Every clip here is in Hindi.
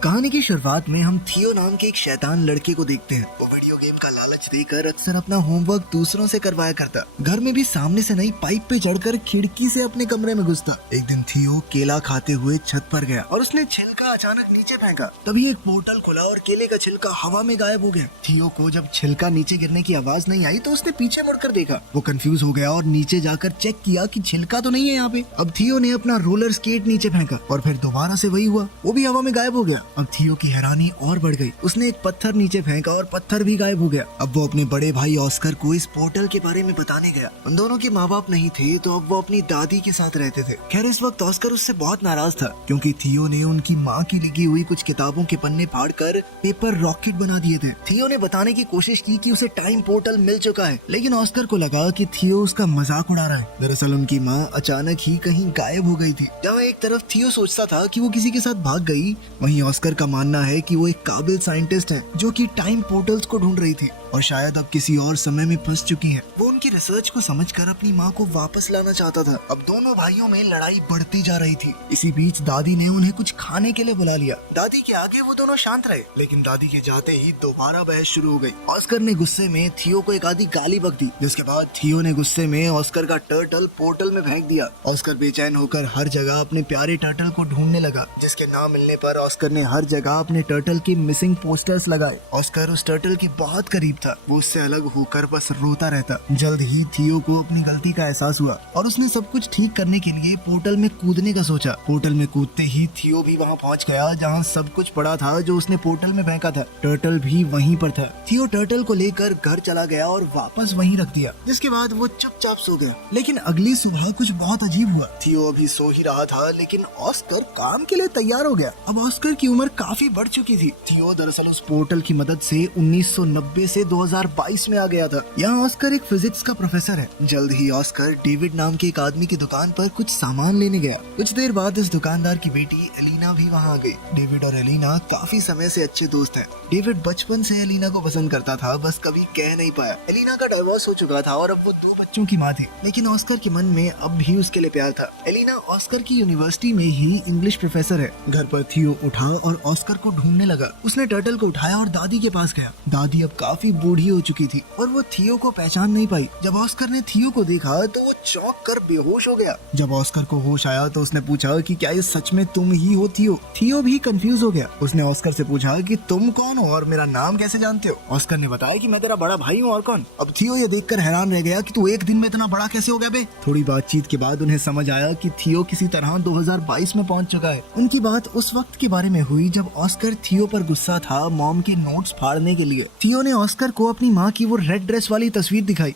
कहानी की शुरुआत में हम थियो नाम के एक शैतान लड़के को देखते हैं। वो वीडियो गेम का लालच देकर अक्सर अपना होमवर्क दूसरों से करवाया करता। घर में भी सामने से नई पाइप पे चढ़कर खिड़की से अपने कमरे में घुसता। एक दिन थियो केला खाते हुए छत पर गया और उसने छिलका अचानक नीचे फेंका। तभी एक पोर्टल खुला और केले का छिलका हवा में गायब हो गया। थियो को जब छिलका नीचे गिरने की आवाज नहीं आई तो उसने पीछे मुड़कर देखा। वो कंफ्यूज हो गया और नीचे जाकर चेक किया कि छिलका तो नहीं है यहाँ पे। अब थियो ने अपना रोलर स्केट नीचे फेंका और फिर दोबारा से वही हुआ, वो भी हवा में गायब हो गया। अब थियो की हैरानी और बढ़ गई। उसने एक पत्थर नीचे फेंका और पत्थर भी गायब हो गया। अब वो अपने बड़े भाई ऑस्कर को इस पोर्टल के बारे में बताने गया। उन दोनों के माँ बाप नहीं थे तो अब वो अपनी दादी के साथ रहते थे। खैर इस वक्त ऑस्कर उससे बहुत नाराज था क्योंकि थियो ने उनकी माँ की लिखी हुई कुछ किताबों के पन्ने फाड़कर पेपर रॉकेट बना दिए थे। थियो ने बताने की कोशिश की कि उसे टाइम पोर्टल मिल चुका है, लेकिन ऑस्कर को लगा कि थियो उसका मजाक उड़ा रहा है। दरअसल उनकी माँ अचानक ही कहीं गायब हो गई थी। जहाँ एक तरफ थियो सोचता था कि वो किसी के साथ भाग गई, वहीं ऑस्कर का मानना है कि वो एक काबिल साइंटिस्ट है जो कि टाइम पोर्टल्स को ढूंढ रही थी और शायद अब किसी और समय में फंस चुकी है। वो उनकी रिसर्च को समझकर अपनी माँ को वापस लाना चाहता था। अब दोनों भाइयों में लड़ाई बढ़ती जा रही थी। इसी बीच दादी ने उन्हें कुछ खाने के लिए बुला लिया। दादी के आगे वो दोनों शांत रहे, लेकिन दादी के जाते ही दोबारा बहस शुरू हो गई। ऑस्कर ने गुस्से में थियो को एक आधी गाली बक दी, जिसके बाद थियो ने गुस्से में ऑस्कर का टर्टल पोर्टल में फेंक दिया। ऑस्कर बेचैन होकर हर जगह अपने प्यारे टर्टल को ढूंढने लगा, जिसके ना मिलने पर ऑस्कर ने हर जगह अपने टर्टल के मिसिंग पोस्टर्स लगाए। ऑस्कर उस टर्टल के बहुत करीब था, वो उससे अलग होकर बस रोता रहता। जल्द ही थियो को अपनी गलती का एहसास हुआ और उसने सब कुछ ठीक करने के लिए पोर्टल में कूदने का सोचा। पोर्टल में कूदते ही थियो भी वहाँ पहुँच गया जहाँ सब कुछ पड़ा था जो उसने पोर्टल में फेंका था। टर्टल भी वहीं पर था। थियो टर्टल को लेकर घर चला गया और वापस वहीं रख दिया, जिसके बाद वो चुपचाप सो गया। लेकिन अगली सुबह कुछ बहुत अजीब हुआ। थियो अभी सो ही रहा था, लेकिन ऑस्कर काम के लिए तैयार हो गया। अब ऑस्कर की उम्र काफी बढ़ चुकी थी। थियो दरअसल उस पोर्टल की मदद से 1990 से 2022 में आ गया था। यहाँ ऑस्कर एक फिजिक्स का प्रोफेसर है। जल्द ही ऑस्कर डेविड नाम के एक आदमी की दुकान पर कुछ सामान लेने गया। कुछ देर बाद इस दुकानदार की बेटी एलिना भी वहाँ आ गई। डेविड और एलिना काफी समय से अच्छे दोस्त हैं। डेविड बचपन से एलिना को पसंद करता था, बस कभी कह नहीं पाया। एलिना का डाइवोर्स हो चुका था और अब वो 2 बच्चों की माँ थी, लेकिन ऑस्कर के मन में अब भी उसके लिए प्यार था। एलिना ऑस्कर की यूनिवर्सिटी में ही इंग्लिश प्रोफेसर है। घर पर थियो उठा और ऑस्कर को ढूंढने लगा। उसने टर्टल को उठाया और दादी के पास गया। दादी अब काफी बूढ़ी हो चुकी थी और वो थियो को पहचान नहीं पाई। जब ऑस्कर ने थियो को देखा तो वो चौंक कर बेहोश हो गया। जब ऑस्कर को होश आया तो उसने पूछा कि क्या ये सच में तुम ही हो थियो? थियो भी कंफ्यूज हो गया। उसने ऑस्कर से पूछा कि तुम कौन हो और मेरा नाम कैसे जानते हो? ऑस्कर ने बताया कि मैं तेरा बड़ा भाई हूँ, और कौन? अब थियो ये देखकर हैरान रह गया कि तू एक दिन में इतना बड़ा कैसे हो गया बे? थोड़ी बातचीत के बाद उन्हें समझ आया कि थियो किसी तरह 2022 में पहुंच चुका है। उनकी बात उस वक्त के बारे में हुई जब ऑस्कर थियो पर गुस्सा था मॉम के नोट्स फाड़ने के लिए। थियो ने ऑस्कर को अपनी माँ की वो रेड ड्रेस वाली तस्वीर दिखाई।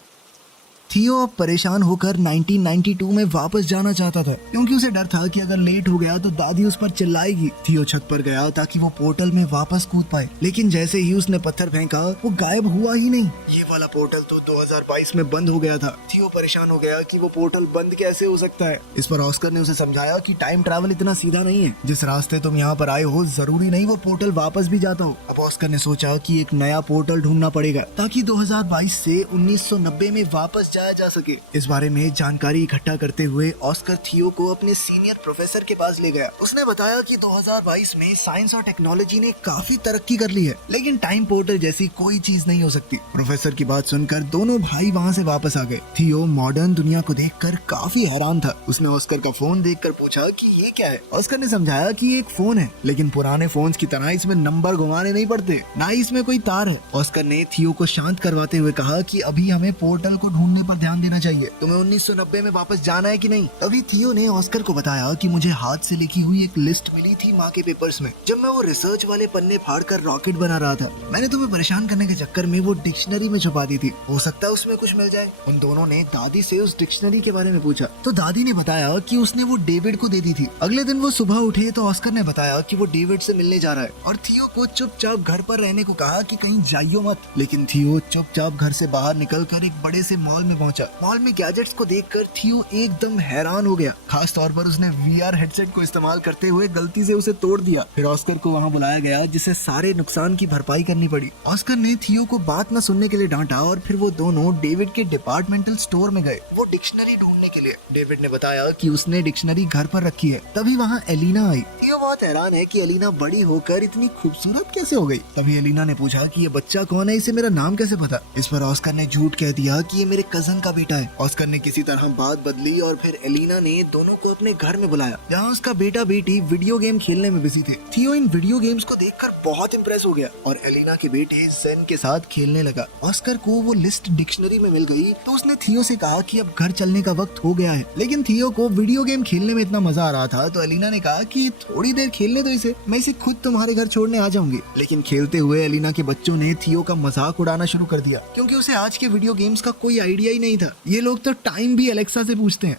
थियो अब परेशान होकर 1992 में वापस जाना चाहता था, क्योंकि उसे डर था कि अगर लेट हो गया तो दादी उस पर चिल्लाएगी। थियो छत पर गया ताकि वो पोर्टल में वापस कूद पाए, लेकिन जैसे ही उसने पत्थर फेंका वो गायब हुआ ही नहीं। ये वाला पोर्टल तो 2022 में बंद हो गया था। थियो परेशान हो गया कि वो पोर्टल बंद कैसे हो सकता है। इस पर ऑस्कर ने उसे समझाया कि टाइम ट्रैवल इतना सीधा नहीं है। जिस रास्ते तुम यहाँ पर आए हो जरूरी नहीं वो पोर्टल वापस भी जाता हो। अब ऑस्कर ने सोचा कि एक नया पोर्टल ढूंढना पड़ेगा ताकि 2022 से 1990 में वापस जाया जा सके। इस बारे में जानकारी इकट्ठा करते हुए ऑस्कर थियो को अपने सीनियर प्रोफेसर के पास ले गया। उसने बताया कि 2022 में साइंस और टेक्नोलॉजी ने काफी तरक्की कर ली है, लेकिन टाइम पोर्टल जैसी कोई चीज नहीं हो सकती। प्रोफेसर की बात सुनकर दोनों भाई वहाँ से वापस आ गए। थियो मॉडर्न दुनिया को देखकर काफी हैरान था। उसने ऑस्कर का फोन देखकर पूछा कि ये क्या है। ऑस्कर ने समझाया कि ये एक फोन है, लेकिन पुराने फोन्स की तरह इसमें नंबर घुमाने नहीं पड़ते, ना ही इसमें कोई तार है। ऑस्कर ने थियो को शांत करवाते हुए कहा कि अभी हमें पोर्टल को ढूंढने पर ध्यान देना चाहिए। तुम्हें 1990 में वापस जाना है कि नहीं? तभी थियो ने ऑस्कर को बताया कि मुझे हाथ से लिखी हुई एक लिस्ट मिली थी माँ के पेपर्स में, जब मैं वो रिसर्च वाले पन्ने फाड़कर रॉकेट बना रहा था। मैंने तुम्हें परेशान करने के चक्कर में वो डिक्शनरी में छुपा दी थी। हो सकता है उसमें कुछ मिल जाए। उन दोनों ने दादी से उस डिक्शनरी के बारे में पूछा तो दादी ने बताया कि उसने वो डेविड को दे दी थी। अगले दिन वो सुबह उठे तो ऑस्कर ने बताया कि वो डेविड से मिलने जा रहा है और थियो को चुपचाप घर पर रहने को कहा कि कहीं जाइयो मत। लेकिन थियो चुपचाप घर से बाहर निकलकर एक बड़े से मॉल में में पहुंचा। मॉल में गैजेट्स को देखकर थियो एकदम हैरान हो गया। खास तौर पर उसने VR हेडसेट को इस्तेमाल करते हुए गलती से उसे तोड़ दिया। फिर ऑस्कर को वहां बुलाया गया, जिसे सारे नुकसान की भरपाई करनी पड़ी। ऑस्कर ने थियो को बात न सुनने के लिए डांटा और फिर वो दोनों डेविड के डिपार्टमेंटल स्टोर में गए, वो डिक्शनरी ढूंढने के लिए। डेविड ने बताया कि उसने डिक्शनरी घर पर रखी है। तभी वहाँ एलिना आई। थियो बहुत हैरान है कि एलिना बड़ी होकर इतनी खूबसूरत कैसे हो गई। तभी एलिना ने पूछा कि ये बच्चा कौन है, इसे मेरा नाम कैसे पता। इस पर ऑस्कर ने झूठ कह दिया कि ये मेरे कजन का बेटा है। ऑस्कर ने किसी तरह बात बदली और फिर एलिना ने दोनों को अपने घर में बुलाया, जहाँ उसका बेटा बेटी वीडियो गेम खेलने में बिजी थे। थियो इन वीडियो गेम्स को देखकर बहुत इम्प्रेस हो गया और एलिना के बेटे जेन के साथ खेलने लगा। ऑस्कर को वो लिस्ट डिक्शनरी में मिल गई तो उसने थियो से कहा कि अब घर चलने का वक्त हो गया है। लेकिन थियो को वीडियो गेम खेलने में इतना मजा आ रहा था तो एलिना ने कहा कि थोड़ी देर खेलने दो इसे, मैं इसे खुद तुम्हारे घर छोड़ने आ जाऊंगी। लेकिन खेलते हुए एलिना के बच्चों ने थियो का मजाक उड़ाना शुरू कर दिया, क्योंकि उसे आज के वीडियो गेम्स का कोई आइडिया ही नहीं था। ये लोग तो टाइम भी अलेक्सा से पूछते हैं।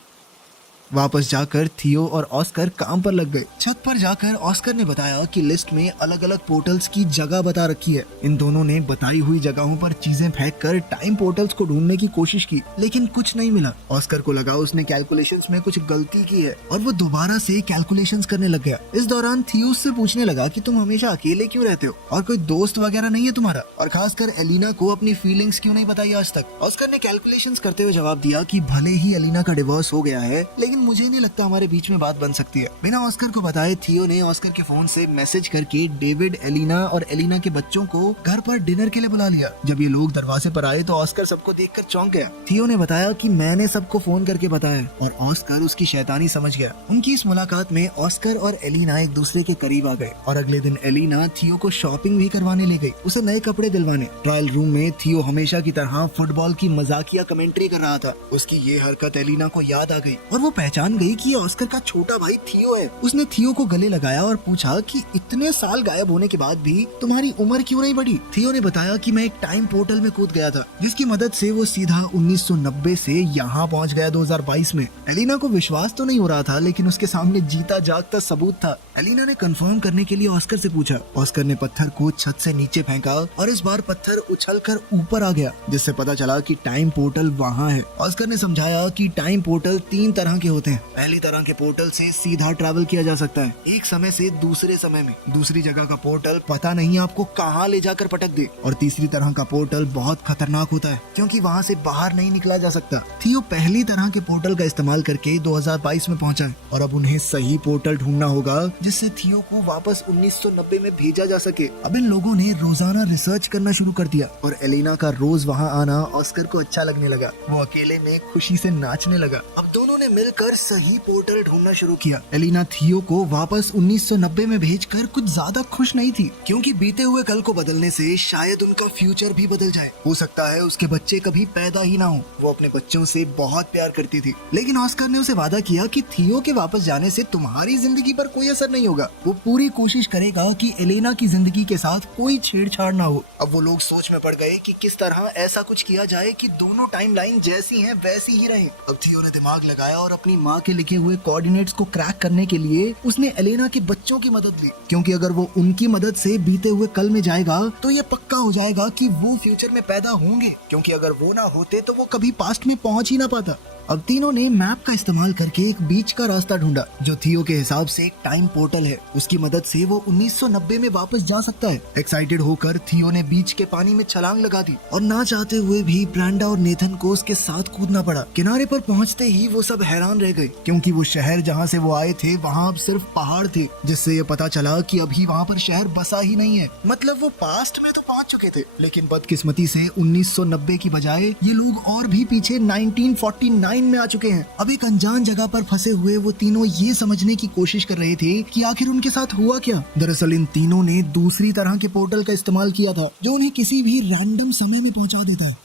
वापस जाकर थियो और ऑस्कर काम पर लग गए। छत पर जाकर ऑस्कर ने बताया कि लिस्ट में अलग अलग पोर्टल्स की जगह बता रखी है। इन दोनों ने बताई हुई जगहों पर चीजें फेंक कर टाइम पोर्टल्स को ढूंढने की कोशिश की, लेकिन कुछ नहीं मिला। ऑस्कर को लगा उसने कैलकुलेशंस में कुछ गलती की है और वो दोबारा से कैलकुलेशंस करने लग गया। इस दौरान थियो उससे पूछने लगा कि तुम हमेशा अकेले क्यों रहते हो और कोई दोस्त वगैरह नहीं है तुम्हारा, और खासकर एलिना को अपनी फीलिंग्स क्यों नहीं बताई आज तक। ऑस्कर ने कैलकुलेशंस करते हुए जवाब दिया कि भले ही एलिना का डिवोर्स हो गया है, लेकिन मुझे नहीं लगता हमारे बीच में बात बन सकती है। बिना ऑस्कर को बताए थियो ने ऑस्कर के फोन से मैसेज करके डेविड, एलिना और एलिना के बच्चों को घर पर डिनर के लिए बुला लिया। जब ये लोग दरवाजे पर आए तो ऑस्कर सबको देखकर चौंक गया। थियो ने बताया कि मैंने सबको फोन करके बताया और ऑस्कर उसकी शैतानी समझ गया। उनकी इस मुलाकात में ऑस्कर और एलिना एक दूसरे के करीब आ गए और अगले दिन एलिना थियो को शॉपिंग भी करवाने ले गई, उसे नए कपड़े दिलवाने। ट्रायल रूम में थियो हमेशा की तरह फुटबॉल की मजाकिया कमेंट्री कर रहा था। उसकी ये हरकत एलिना को याद आ गई और वो पहचान गई कि ऑस्कर का छोटा भाई थियो है। उसने थियो को गले लगाया और पूछा कि इतने साल गायब होने के बाद भी तुम्हारी उम्र क्यों नहीं बढ़ी। थियो ने बताया कि मैं एक टाइम पोर्टल में कूद गया था, जिसकी मदद से वो सीधा 1990 से यहाँ पहुँच गया 2022 में। एलिना को विश्वास तो नहीं हो रहा था, लेकिन उसके सामने जीता जागता सबूत था। एलिना ने कंफर्म करने के लिए ऑस्कर से पूछा। ऑस्कर ने पत्थर को छत से नीचे फेंका और इस बार पत्थर उछलकर ऊपर आ गया, जिससे पता चला कि टाइम पोर्टल वहाँ है। ऑस्कर ने समझाया कि टाइम पोर्टल 3 तरह के होते हैं। पहली तरह के पोर्टल से सीधा ट्रैवल किया जा सकता है, एक समय से दूसरे समय में। दूसरी जगह का पोर्टल पता नहीं आपको कहाँ ले जाकर पटक दे। और तीसरी तरह का पोर्टल बहुत खतरनाक होता है, क्योंकि वहाँ से बाहर नहीं निकला जा सकता। थियो पहली तरह के पोर्टल का इस्तेमाल करके 2022 में पहुंचा है और अब उन्हें सही पोर्टल ढूंढना होगा जिससे थियो को वापस 1990 में भेजा जा सके। अब इन लोगों ने रोजाना रिसर्च करना शुरू कर दिया और एलिना का रोज वहाँ आना ऑस्कर को अच्छा लगने लगा। वो अकेले में खुशी से नाचने लगा। अब दोनों ने मिलकर सही पोर्टल ढूंढना शुरू किया। एलिना थियो को वापस 1990 में भेजकर कुछ ज्यादा खुश नहीं थी, क्योंकि बीते हुए कल को बदलने से शायद उनका फ्यूचर भी बदल जाए। हो सकता है उसके बच्चे कभी पैदा ही ना हो। वो अपने बच्चों से बहुत प्यार करती थी, लेकिन ऑस्कर ने उसे वादा किया कि थियो के वापस जाने से तुम्हारी जिंदगी पर कोई असर नहीं होगा। वो पूरी कोशिश करेगा कि एलिना की जिंदगी के साथ कोई छेड़छाड़ ना हो। अब वो लोग सोच में पड़ गए कि किस तरह ऐसा कुछ किया जाए कि दोनों टाइमलाइन जैसी हैं वैसी ही रहें। अब थियो ने दिमाग लगाया और अपनी माँ के लिखे हुए कोऑर्डिनेट्स को क्रैक करने के लिए उसने एलिना के बच्चों की मदद ली, क्योंकि अगर वो उनकी मदद से बीते हुए कल में जाएगा तो ये पक्का हो जाएगा कि वो फ्यूचर में पैदा होंगे, क्योंकि अगर वो ना होते तो वो कभी पास्ट में पहुंच ही ना पाता। अब तीनों ने मैप का इस्तेमाल करके एक बीच का रास्ता ढूंढा जो थियो के हिसाब से एक टाइम पोर्टल है। उसकी मदद से वो 1990 में वापस जा सकता है। एक्साइटेड होकर थियो ने बीच के पानी में छलांग लगा दी और ना चाहते हुए भी ब्रांडा और नेथन को उसके साथ कूदना पड़ा। किनारे पर पहुंचते ही वो सब हैरान रह गए, क्योंकि वो शहर जहाँ से वो आए थे वहाँ अब सिर्फ पहाड़ थे, जिससे ये पता चला कि अभी वहाँ पर शहर बसा ही नहीं है। मतलब वो पास्ट में तो पहुंच चुके थे, लेकिन बदकिस्मती से 1990 की बजाय ये लोग और भी पीछे 1949 में आ चुके हैं। अब एक अनजान जगह पर फंसे हुए वो तीनों ये समझने की कोशिश कर रहे थे कि आखिर उनके साथ हुआ क्या। दरअसल इन तीनों ने दूसरी तरह के पोर्टल का इस्तेमाल किया था जो उन्हें किसी भी रैंडम समय में पहुंचा देता है।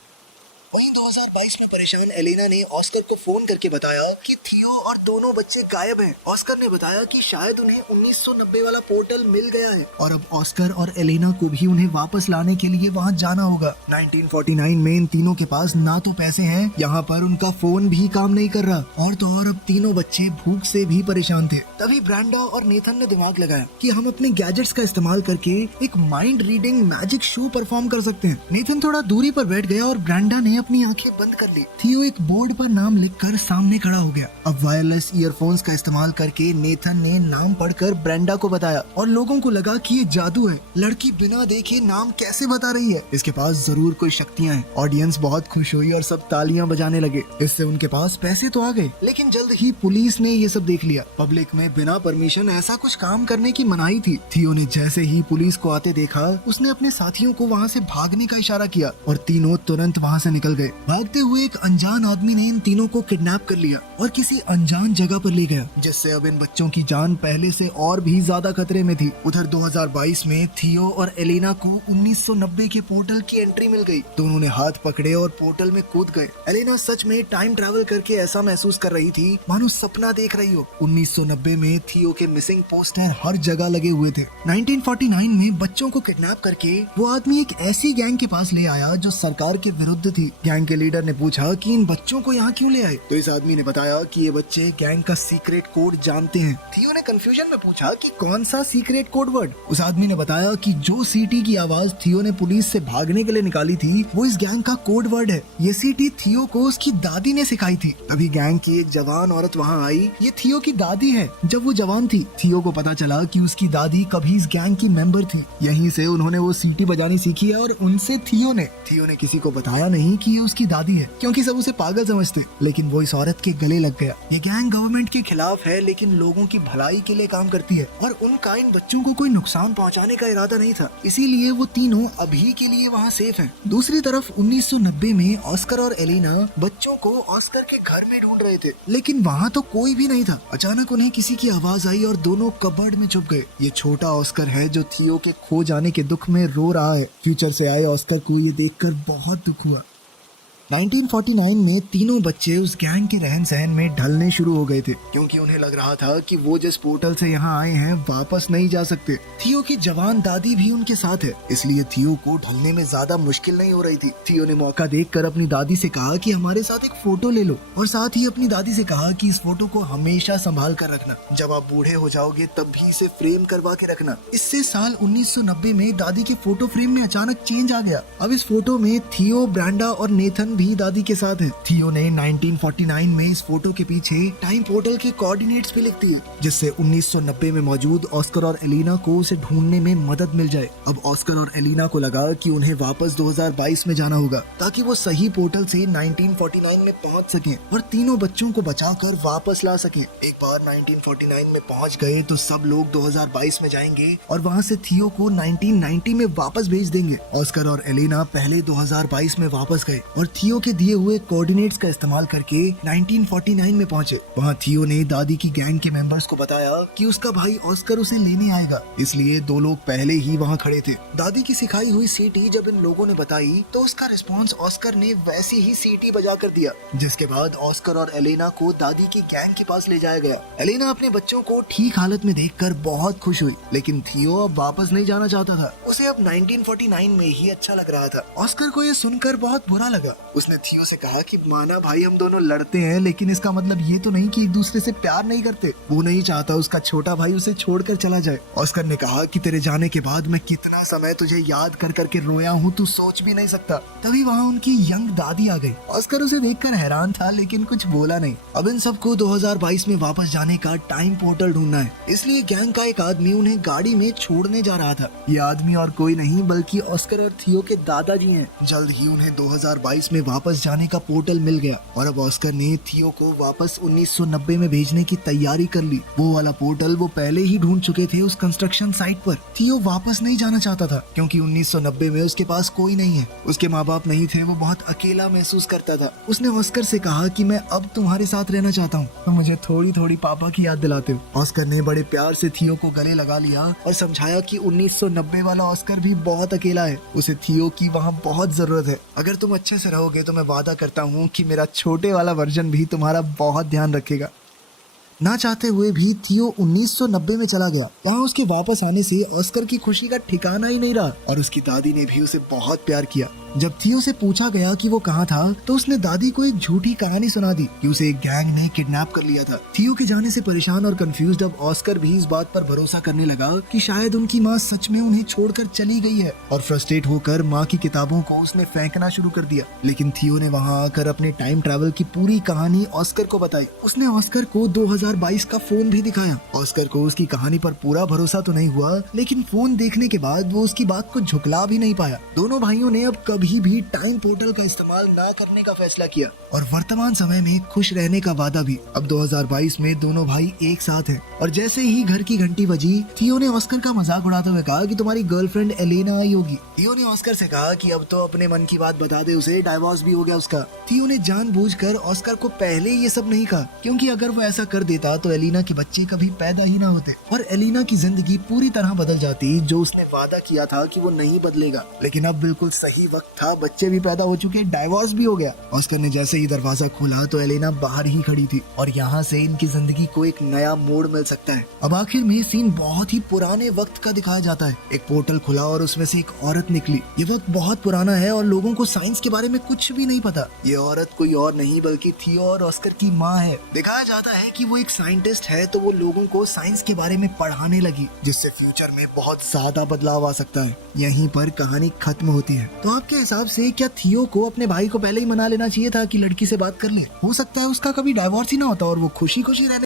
2022 में परेशान एलिना ने ऑस्कर को फोन करके बताया कि थियो और दोनों बच्चे गायब हैं। ऑस्कर ने बताया कि शायद उन्हें 1990 वाला पोर्टल मिल गया है और अब ऑस्कर और एलिना को भी उन्हें वापस लाने के लिए वहां जाना होगा। 1949 में इन तीनों के पास ना तो पैसे हैं, यहाँ पर उनका फोन भी काम नहीं कर रहा, और तो और अब तीनों बच्चे भूख से भी परेशान थे। तभी ब्रांडा और नेथन ने दिमाग लगाया कि हम अपने गैजेट्स का इस्तेमाल करके एक mind reading magic show perform कर सकते हैं। नेथन थोड़ा दूरी पर बैठ गया और ब्रांडा ने अपनी आंखें बंद कर ली थियो एक बोर्ड पर नाम लिखकर सामने खड़ा हो गया। अब वायरलेस ईयरफोन्स का इस्तेमाल करके नेथन ने नाम पढ़कर ब्रेंडा को बताया और लोगों को लगा कि ये जादू है। लड़की बिना देखे नाम कैसे बता रही है, इसके पास जरूर कोई शक्तियाँ हैं। ऑडियंस बहुत खुश हुई और सब तालियां बजाने लगे। इससे उनके पास पैसे तो आ गए, लेकिन जल्द ही पुलिस ने ये सब देख लिया। पब्लिक में बिना परमिशन ऐसा कुछ काम करने की मनाही थी। थियो ने जैसे ही पुलिस को आते देखा, उसने अपने साथियों को वहाँ से भागने का इशारा किया और तीनों तुरंत वहाँ से निकल गए। भागते हुए एक अनजान आदमी ने इन तीनों को किडनैप कर लिया और किसी अनजान जगह पर ले गया, जिससे अब इन बच्चों की जान पहले से और भी ज्यादा खतरे में थी। उधर 2022 में थियो और एलिना को 1990 के पोर्टल की एंट्री मिल गई। दोनों ने हाथ पकड़े और पोर्टल में कूद गए। एलिना सच में टाइम ट्रैवल करके ऐसा महसूस कर रही थी मानो सपना देख रही हो। 1990 में थियो के मिसिंग पोस्टर हर जगह लगे हुए थे। 1949 में बच्चों को किडनैप करके वो आदमी एक ऐसी गैंग के पास ले आया जो सरकार के विरुद्ध थी। गैंग के लीडर ने पूछा कि इन बच्चों को यहाँ क्यों ले आए, तो इस आदमी ने बताया कि ये बच्चे गैंग का सीक्रेट कोड जानते हैं। थियो ने कंफ्यूजन में पूछा कि कौन सा सीक्रेट कोड वर्ड। उस आदमी ने बताया कि जो सीटी की आवाज थियो ने पुलिस से भागने के लिए निकाली थी वो इस गैंग का कोड वर्ड है। ये सीटी थियो को उसकी दादी ने सिखाई थी। तभी गैंग की एक जवान औरत वहाँ आई। ये थियो की दादी है। जब वो जवान थी, थियो को पता चला कि उसकी दादी कभी इस गैंग की मेंबर थी। यहीं से उन्होंने वो सीटी बजानी सीखी है और उनसे थियो ने किसी को बताया नहीं कि ये उसकी दादी है, क्योंकि सब उसे पागल समझते। लेकिन वो इस औरत के गले लग गया। ये गैंग गवर्नमेंट के खिलाफ है, लेकिन लोगों की भलाई के लिए काम करती है और उनका इन बच्चों को कोई नुकसान पहुंचाने का इरादा नहीं था। इसीलिए वो तीनों अभी के लिए वहाँ सेफ हैं। दूसरी तरफ 1990 में ऑस्कर और एलिना बच्चों को ऑस्कर के घर में ढूंढ रहे थे, लेकिन वहाँ तो कोई भी नहीं था। अचानक उन्हें किसी की आवाज आई और दोनों कबर्ड में छुप गए। ये छोटा ऑस्कर है जो थियो के खो जाने के दुख में रो रहा है। फ्यूचर से आए ऑस्कर को ये देखकर बहुत दुख हुआ। 1949 में तीनों बच्चे उस गैंग के रहन सहन में ढलने शुरू हो गए थे, क्योंकि उन्हें लग रहा था कि वो जिस पोर्टल से यहाँ आए हैं वापस नहीं जा सकते। थियो की जवान दादी भी उनके साथ है, इसलिए थियो को ढलने में ज्यादा मुश्किल नहीं हो रही थी। थियो ने मौका देखकर अपनी दादी से कहा कि हमारे साथ एक फोटो ले लो, और साथ ही अपनी दादी से कहा कि इस फोटो को हमेशा संभाल कर रखना। जब आप बूढ़े हो जाओगे तब भी इसे फ्रेम करवा के रखना। इससे साल 1990 में दादी के फोटो फ्रेम में अचानक चेंज आ गया। अब इस फोटो में थियो, ब्रेंडा और नेथन भी दादी के साथ है। थियो ने 1949 में इस फोटो के पीछे टाइम पोर्टल के कोऑर्डिनेट्स भी लिख दिए, जिससे 1990 में मौजूद ऑस्कर और एलिना को उसे ढूंढने में मदद मिल जाए। अब ऑस्कर और एलिना को लगा कि उन्हें वापस 2022 में जाना होगा, ताकि वो सही पोर्टल से 1949 में पहुंच सके और तीनों बच्चों को बचाकर वापस ला सके। एक बार 1949 में पहुंच गए तो सब लोग 2022 में जाएंगे और वहां से थियो को 1990 में वापस भेज देंगे। ऑस्कर और एलिना पहले 2022 में वापस गए और थियो के दिए हुए कोऑर्डिनेट्स का इस्तेमाल करके 1949 में पहुंचे। वहां थियो ने दादी की गैंग के मेंबर्स को बताया कि उसका भाई ऑस्कर उसे लेने आएगा, इसलिए दो लोग पहले ही वहां खड़े थे। दादी की सिखाई हुई सीटी जब इन लोगों ने बताई तो उसका रिस्पॉन्स ऑस्कर ने वैसी ही सीटी बजा कर दिया, जिसके बाद ऑस्कर और एलिना को दादी की गैंग के पास ले जाया गया। एलिना अपने बच्चों को ठीक हालत में देखकर बहुत खुश हुई, लेकिन थियो अब वापस नहीं जाना चाहता था। उसे अब 1949 में ही अच्छा लग रहा था। ऑस्कर को ये सुनकर बहुत बुरा लगा। उसने थियो से कहा कि माना भाई हम दोनों लड़ते हैं, लेकिन इसका मतलब ये तो नहीं कि एक दूसरे से प्यार नहीं करते। वो नहीं चाहता उसका छोटा भाई उसे छोड़कर चला जाए। ऑस्कर ने कहा कि तेरे जाने के बाद मैं कितना समय तुझे याद कर करके रोया हूँ, तू सोच भी नहीं सकता। तभी वहाँ उनकी यंग दादी आ गई। ऑस्कर उसे देखकर हैरान था, लेकिन कुछ बोला नहीं। अब इन सबको 2022 में वापस जाने का टाइम पोर्टल ढूंढना है, इसलिए गैंग का एक आदमी उन्हें गाड़ी में छोड़ने जा रहा था। ये आदमी और कोई नहीं बल्कि ऑस्कर और थियो के दादाजी हैं। जल्द ही उन्हें 2022 में वापस जाने का पोर्टल मिल गया और अब ऑस्कर ने थियो को वापस 1990 में भेजने की तैयारी कर ली। वो वाला पोर्टल वो पहले ही ढूंढ चुके थे उस कंस्ट्रक्शन साइट पर। थियो वापस नहीं जाना चाहता था, क्योंकि 1990 में उसके पास कोई नहीं है, उसके माँ बाप नहीं थे, वो बहुत अकेला महसूस करता था। उसने ऑस्कर से कहा कि मैं अब तुम्हारे साथ रहना चाहता हूँ, तो मुझे थोड़ी थोड़ी पापा की याद दिलाते हो। ऑस्कर ने बड़े प्यार से थियो को गले लगा लिया और समझाया कि 1990 वाला ऑस्कर भी बहुत अकेला है, उसे थियो की वहाँ बहुत जरूरत है। अगर तुम अच्छे से रहोगे तो मैं वादा करता हूँ कि मेरा छोटे वाला वर्जन भी तुम्हारा बहुत ध्यान रखेगा। ना चाहते हुए भी थियो 1990 में चला गया। वहाँ उसके वापस आने से ऑस्कर की खुशी का ठिकाना ही नहीं रहा और उसकी दादी ने भी उसे बहुत प्यार किया। जब थियो से पूछा गया कि वो कहाँ था तो उसने दादी को एक झूठी कहानी सुना दी कि उसे एक गैंग ने किडनैप कर लिया था। थियो के जाने से परेशान और कंफ्यूज्ड अब ऑस्कर भी इस बात पर भरोसा करने लगा कि शायद उनकी माँ सच में उन्हें छोड़कर चली गई है और फ्रस्ट्रेट होकर माँ की किताबों को उसने फेंकना शुरू कर दिया। लेकिन थियो ने वहाँ आकर अपने टाइम ट्रैवल की पूरी कहानी ऑस्कर को बताई। उसने ऑस्कर को 2022 का फोन भी दिखाया। ऑस्कर को उसकी कहानी पर पूरा भरोसा तो नहीं हुआ, लेकिन फोन देखने के बाद वो उसकी बात को झुकला भी नहीं पाया। दोनों भाइयों ने अब कभी भी टाइम पोर्टल का इस्तेमाल न करने का फैसला किया और वर्तमान समय में खुश रहने का वादा भी। अब 2022 में दोनों भाई एक साथ हैं और जैसे ही घर की घंटी बजी, थियो ने ऑस्कर का मजाक उड़ाते हुए कहा कि तुम्हारी गर्लफ्रेंड एलेना आई होगी। थियो ने ऑस्कर से कहा कि अब तो अपने मन की बात बता दे उसे, डाइवोर्स भी हो गया उसका। थियो ने जानबूझकर ऑस्कर को पहले ये सब नहीं कहा, क्योंकि अगर वो ऐसा कर देता तो एलिना के बच्चे कभी पैदा ही ना होते और एलिना की जिंदगी पूरी तरह बदल जाती, जो उसने वादा किया था कि वो नहीं बदलेगा। लेकिन अब बिल्कुल सही वक्त था, बच्चे भी पैदा हो चुके, डाइवोर्स भी हो गया। ऑस्कर ने जैसे ही दरवाजा खोला तो एलिना बाहर ही खड़ी थी और यहाँ से इनकी जिंदगी को एक नया मोड़ मिल सकता है। अब आखिर में सीन बहुत ही पुराने वक्त का दिखाया जाता है। एक पोर्टल खुला और उसमें से एक औरत निकली। ये वक्त बहुत पुराना है और लोगों को साइंस के बारे में कुछ भी नहीं पता। ये औरत कोई और नहीं बल्कि थियो और ऑस्कर की माँ है। दिखाया जाता है कि वो एक साइंटिस्ट है, तो वो लोगों को साइंस के बारे में पढ़ाने लगी, जिससे फ्यूचर में बहुत ज्यादा बदलाव आ सकता है। यहीं पर कहानी खत्म होती है। तो आपके हिसाब से क्या थियो को अपने भाई को पहले ही मना लेना चाहिए था कि लड़की से बात कर ले? हो सकता है उसका कभी डाइवोर्स ही ना होता और वो खुशी खुशी रहने